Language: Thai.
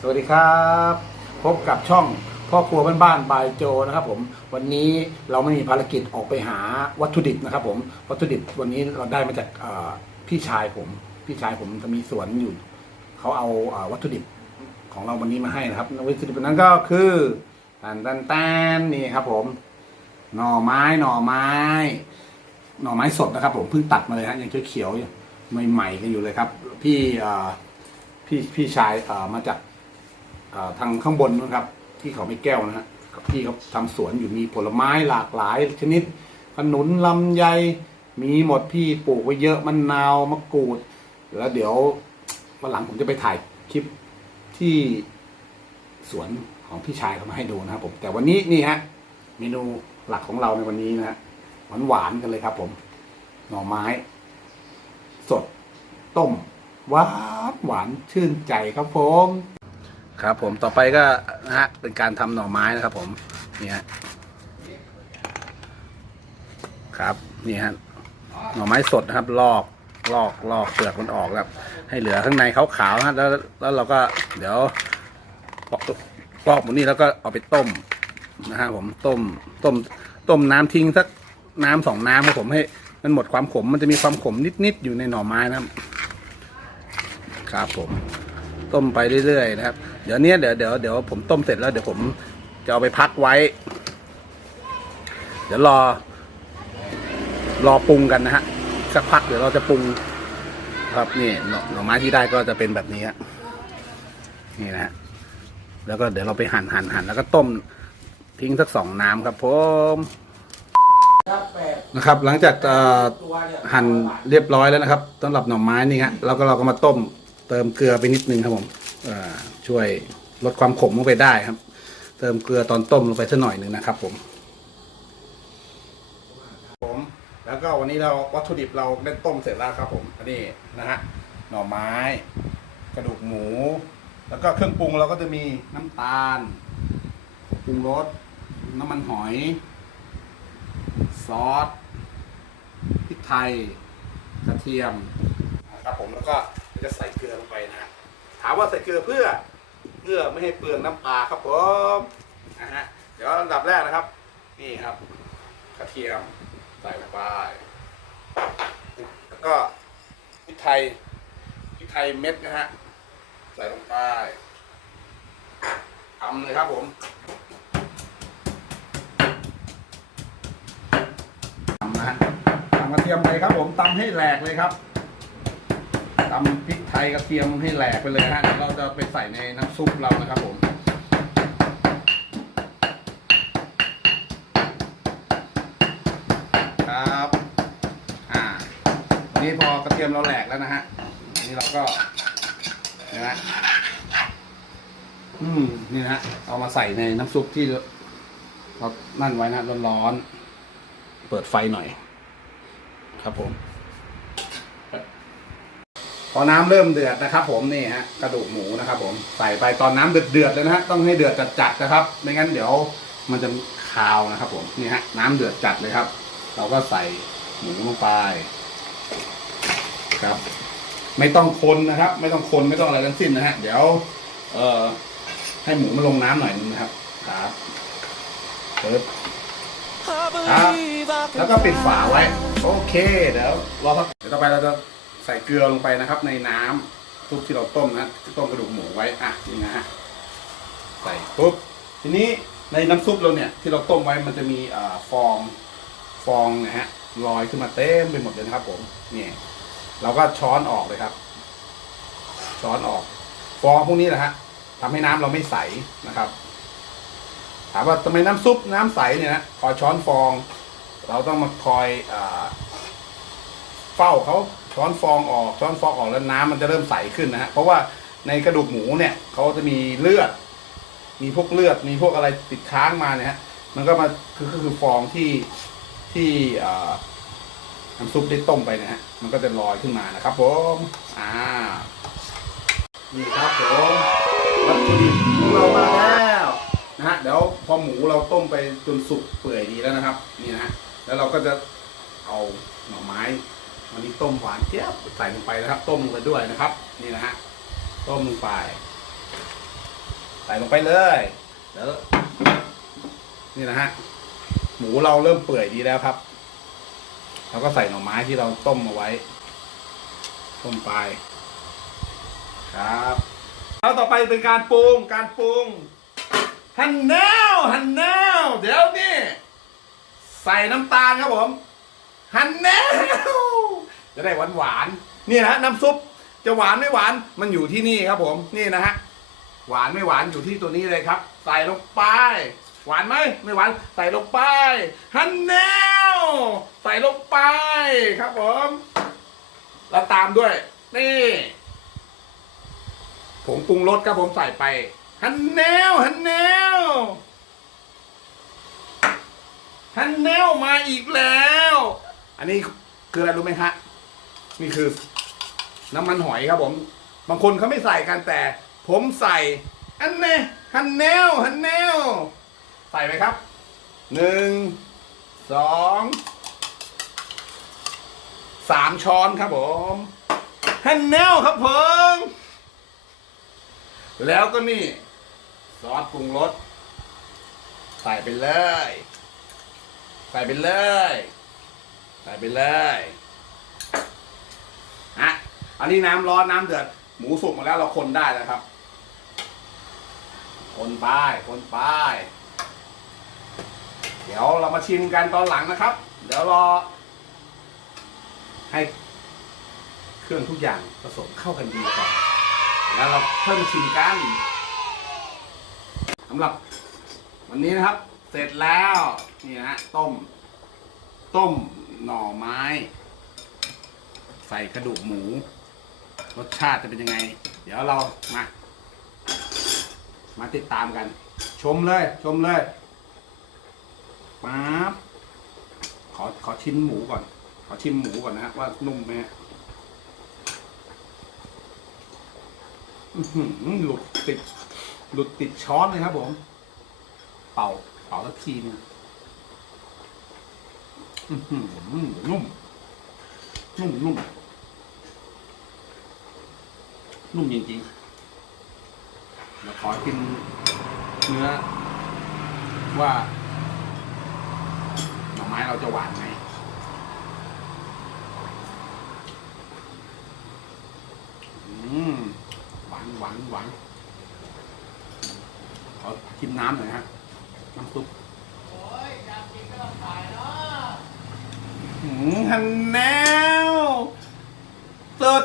สวัสดีครับ พบกับช่องพ่อครัวบ้านๆบายโจนะครับผม วันนี้เราไม่มีภารกิจออกไปหาวัตถุดิบนะครับ ผมวัตถุดิบวันนี้เราได้มาจากพี่ชายผม พี่ชายผมจะมีสวนอยู่เขาเอาวัตถุดิบของเราวันนี้มาให้นะครับวัตถุดิบนั้นก็คือตันตันตันนี่ครับ ผม หน่อไม้หน่อไม้ หน่อไม้สดนะครับ ผมเพิ่งตัดมาเลยฮะยังเขียวๆอยู่ใหม่ๆกันอยู่เลยครับ พี่พี่พี่ชายมาจาก ทางข้างบนนะครับ ที่เขาไม่แก้วนะฮะกับพี่เขาทำสวนอยู่มีผลไม้หลากหลายชนิดขนุนลำไยมีหมดพี่ปลูกไว้เยอะมะนาวมะกรูด แล้วเดี๋ยววันหลังผมจะไปถ่ายคลิปที่สวนของพี่ชายเขามาให้ดูนะครับผม แต่วันนี้นี่ฮะเมนูหลักของเราในวันนี้นะฮะหวานหวานๆกันเลยครับ ผม หน่อไม้ สด ต้มหวานหวานชื่นใจครับผม ครับผมต่อไปก็นะฮะเป็นการทำหน่อไม้นะครับ ผมนี่ฮะครับนี่ฮะหน่อไม้สดนะครับลอกลอกลอกเปลือกมันออกแล้วให้เหลือข้างในขาวๆนะแล้วแล้วเราก็เดี๋ยวปอกปอกหมดนี่แล้วก็เอาไปต้มนะฮะผมต้มต้ม ต้มน้ำทิ้งสักน้ำสองน้ำครับผมให้ มันหมดความขมมันจะมีความขมนิดๆอยู่ในหน่อไม้นะครับ ครับผม ต้มไปเรื่อยๆนะครับ เดี๋ยวนี้เดี๋ยวเดี๋ยวเดี๋ยวผมต้มเสร็จแล้วเดี๋ยวผมจะเอาไปพักไว้ เดี๋ยวรอ รอปรุงกันนะฮะสักพักเดี๋ยวเราจะปรุง ครับนี่หน่อหน่อไม้ที่ได้ก็จะเป็นแบบนี้ฮะนี่นะฮะแล้วก็เดี๋ยวเราไปหั่นหั่นหั่นแล้วก็ต้มทิ้งสักสองน้ำครับผมนะครับ หลังจากหั่นเรียบร้อยแล้วนะครับสำหรับหน่อไม้นี่ฮะแล้วก็เราก็มาต้ม เติมเกลือไปนิดนึงครับผมช่วยลดความขมลงไปได้ครับ เติมเกลือตอนต้มลงไปสักหน่อยหนึ่งนะครับผมผมแล้วก็วันนี้เราวัตถุดิบเราได้ต้มเสร็จแล้วครับผมอันนี้นะฮะหน่อไม้ กระดูกหมู แล้วก็เครื่องปรุงเราก็จะมีน้ำตาลปรุงรสน้ำมันหอย ซอสพริกไทยกระเทียมครับผมแล้วก็ะใส่เกลือลงไปนะถามว่าใส่เกลือเพื่อเพื่อไม่ให้เปลืองน้ำปลาครับผมนะฮะเดี๋ยวอันดับแรกนะครับ นี่ครับกระเทียมใส่ลงไปแล้วก็พริกไทยพริกไทยเม็ดนะฮะใส่ลงไปทำเลยครับผมตำนะฮะตำกระเทียมไปครับผมตำให้แหลกเลยครับตำพริก ไทยกระเทียมให้แหลกไปเลยฮะเดี๋ยวเราจะไปใส่ในน้ำซุปเรานะครับผมครับอ่านี้พอกระเทียมเราแหลกแล้วนะฮะนนี้เราก็นะฮะอืมนี่นะฮะเอามาใส่ในน้ำซุปที่เรานั่นไว้นะร้อนๆเปิดไฟหน่อย ครับผม อน้ำเริ่มเดือดนะครับ ผมนี่ฮะกระดูกหมูนะครับ ผมใส่ไปตอนน้ำเดือดเดือดเลยนะฮะต้องให้เดือดจัดๆนะครับ ไม่งั้นเดี๋ยวมันจะคาวนะครับ ผมนี่ฮะน้ำเดือดจัดเลยครับ เราก็ใส่หมูลงไปครับ ไม่ต้องคนนะครับ ไม่ต้องคนไม่ต้องอะไรทั้งสิ้นนะฮะเดี๋ยว เอ่อให้หมูมันลงน้ำหน่อยนึงนะครับครับปึ๊บครับแล้วก็ปิดฝาไว้ โอเคเดี๋ยวรอสักเดี๋ยวต่อไปเราจะ ใส่เกลือลงไปนะครับ ในน้ำซุปที่เราต้มนะต้มกระดูกหมูไว้อะนี่นะฮะใส่ปุ๊บทีนี้ในน้ำซุปเราเนี่ยที่เราต้มไว้มันจะมีอ่าฟองฟองนะฮะลอยขึ้นมาเต็มไปหมดเลยนะครับ ผมนี่เราก็ช้อนออกเลยครับ ช้อนออก ฟองพวกนี้แหละฮะทำให้น้ำเราไม่ใสนะครับ ถามว่าทำไมน้ำซุปน้ำใสเนี่ยนะคอยช้อนฟอง เราต้องมาคอยอเฝ้าเขา ช้อนฟองออกช้อนฟองออกแล้วน้ำมันจะเริ่มใสขึ้นนะฮะเพราะว่าในกระดูกหมูเนี่ยเขาจะมีเลือด มีพวกเลือดมีพวกอะไรติดค้างมาเนี่ยฮะมันก็มาคือคือฟองที่ที่อ่าน้ำซุปได้ต้มไปนะฮะมันก็จะลอยขึ้นมานะครับผมอ่านี่ครับผมวัตถุดิบของเรามาแล้วนะฮะเดี๋ยวพอหมูเราต้มไปจนสุกเปื่อยดีแล้วนะครับ นี่นะฮะแล้วเราก็จะเอาหน่อไม้ วันนี้ต้มหวานเจี๊ยบใส่ลงไปนะครับ ต้มลงไปด้วยนะครับ นี่นะฮะต้มลงไป ใส่ลงไปเลยแล้วนี่นะฮะหมูเราเริ่มเปื่อยดีแล้วครับเราก็ใส่หน่อไม้ที่เราต้มเอาไว้ ต้มไป ครับ แล้วต่อไปเป็นการปรุงการปรุงหั่นแนวหั่นแนวเดี๋ยวนี่ใส่น้ำตาลครับผม หั่นแนว จะได้หวานหวานนี่นะน้ำซุปจะหวานไม่หวานมันอยู่ที่นี่ครับผมนี่นะฮะหวานไม่หวานอยู่ที่ตัวนี้เลยครับ ใส่ลงไป หวานไหมไม่หวานใส่ลงไปหั่นแนวใส่ลงไปครับผมแล้วตามด้วย นี่ผงปรุงรสครับผมใส่ไปหั่นแนวหั่นแนวหั่นแนวมาอีกแล้ว อันนี้คืออะไรรู้ไหมฮะ นี่คือน้ำมันหอยครับผม บางคนเขาไม่ใส่กันแต่ ผมใส่ อันเน่ฮันแนวฮันแนว ใส่ไหมครับหนึ่งสองสามช้อนครับผมฮันแนวครับผมแล้วก็นี่ ซอสปรุงรสใส่ไปเลย ใส่ไปเลย ใส่ไปเลย อันนี้น้ำร้อนน้ำเดือด หมูสุกหมาแล้วเราคนได้แล้วครับ คนไปคนไปเดี๋ยวเรามาชิมกันตอนหลังนะครับ เดี๋ยวรอ ให้เครื่องทุกอย่างผสมเข้ากันดีก่อน แล้วเราเพิ่มชิมกันสำหรับวันนี้นะครับ เสร็จแล้วนี่นะฮะต้ม ต้มหน่อไม้ ใส่กระดูกหมู รสชาติจะเป็นยังไง เดี๋ยวเรามา มาติดตามกัน ชมเลย ชมเลยป๊าบขอขอชิมหมูก่อน ขอชิมหมูก่อนนะฮะว่านุ่มไหมหลุดติด หลุดติดช้อนเลยครับผม เป่า เป่าสักทีนึงอื้อหือนุ่ม นุ่ม นุ่ม นุ่มจริงๆเดี๋ยวขอกินเนื้อ ว่าหน่อไม้เราจะหวานไหมอืมหวานหวานหวานขอชิมน้ำหน่อยฮะน้ำซุปหืมฮันแนวสุด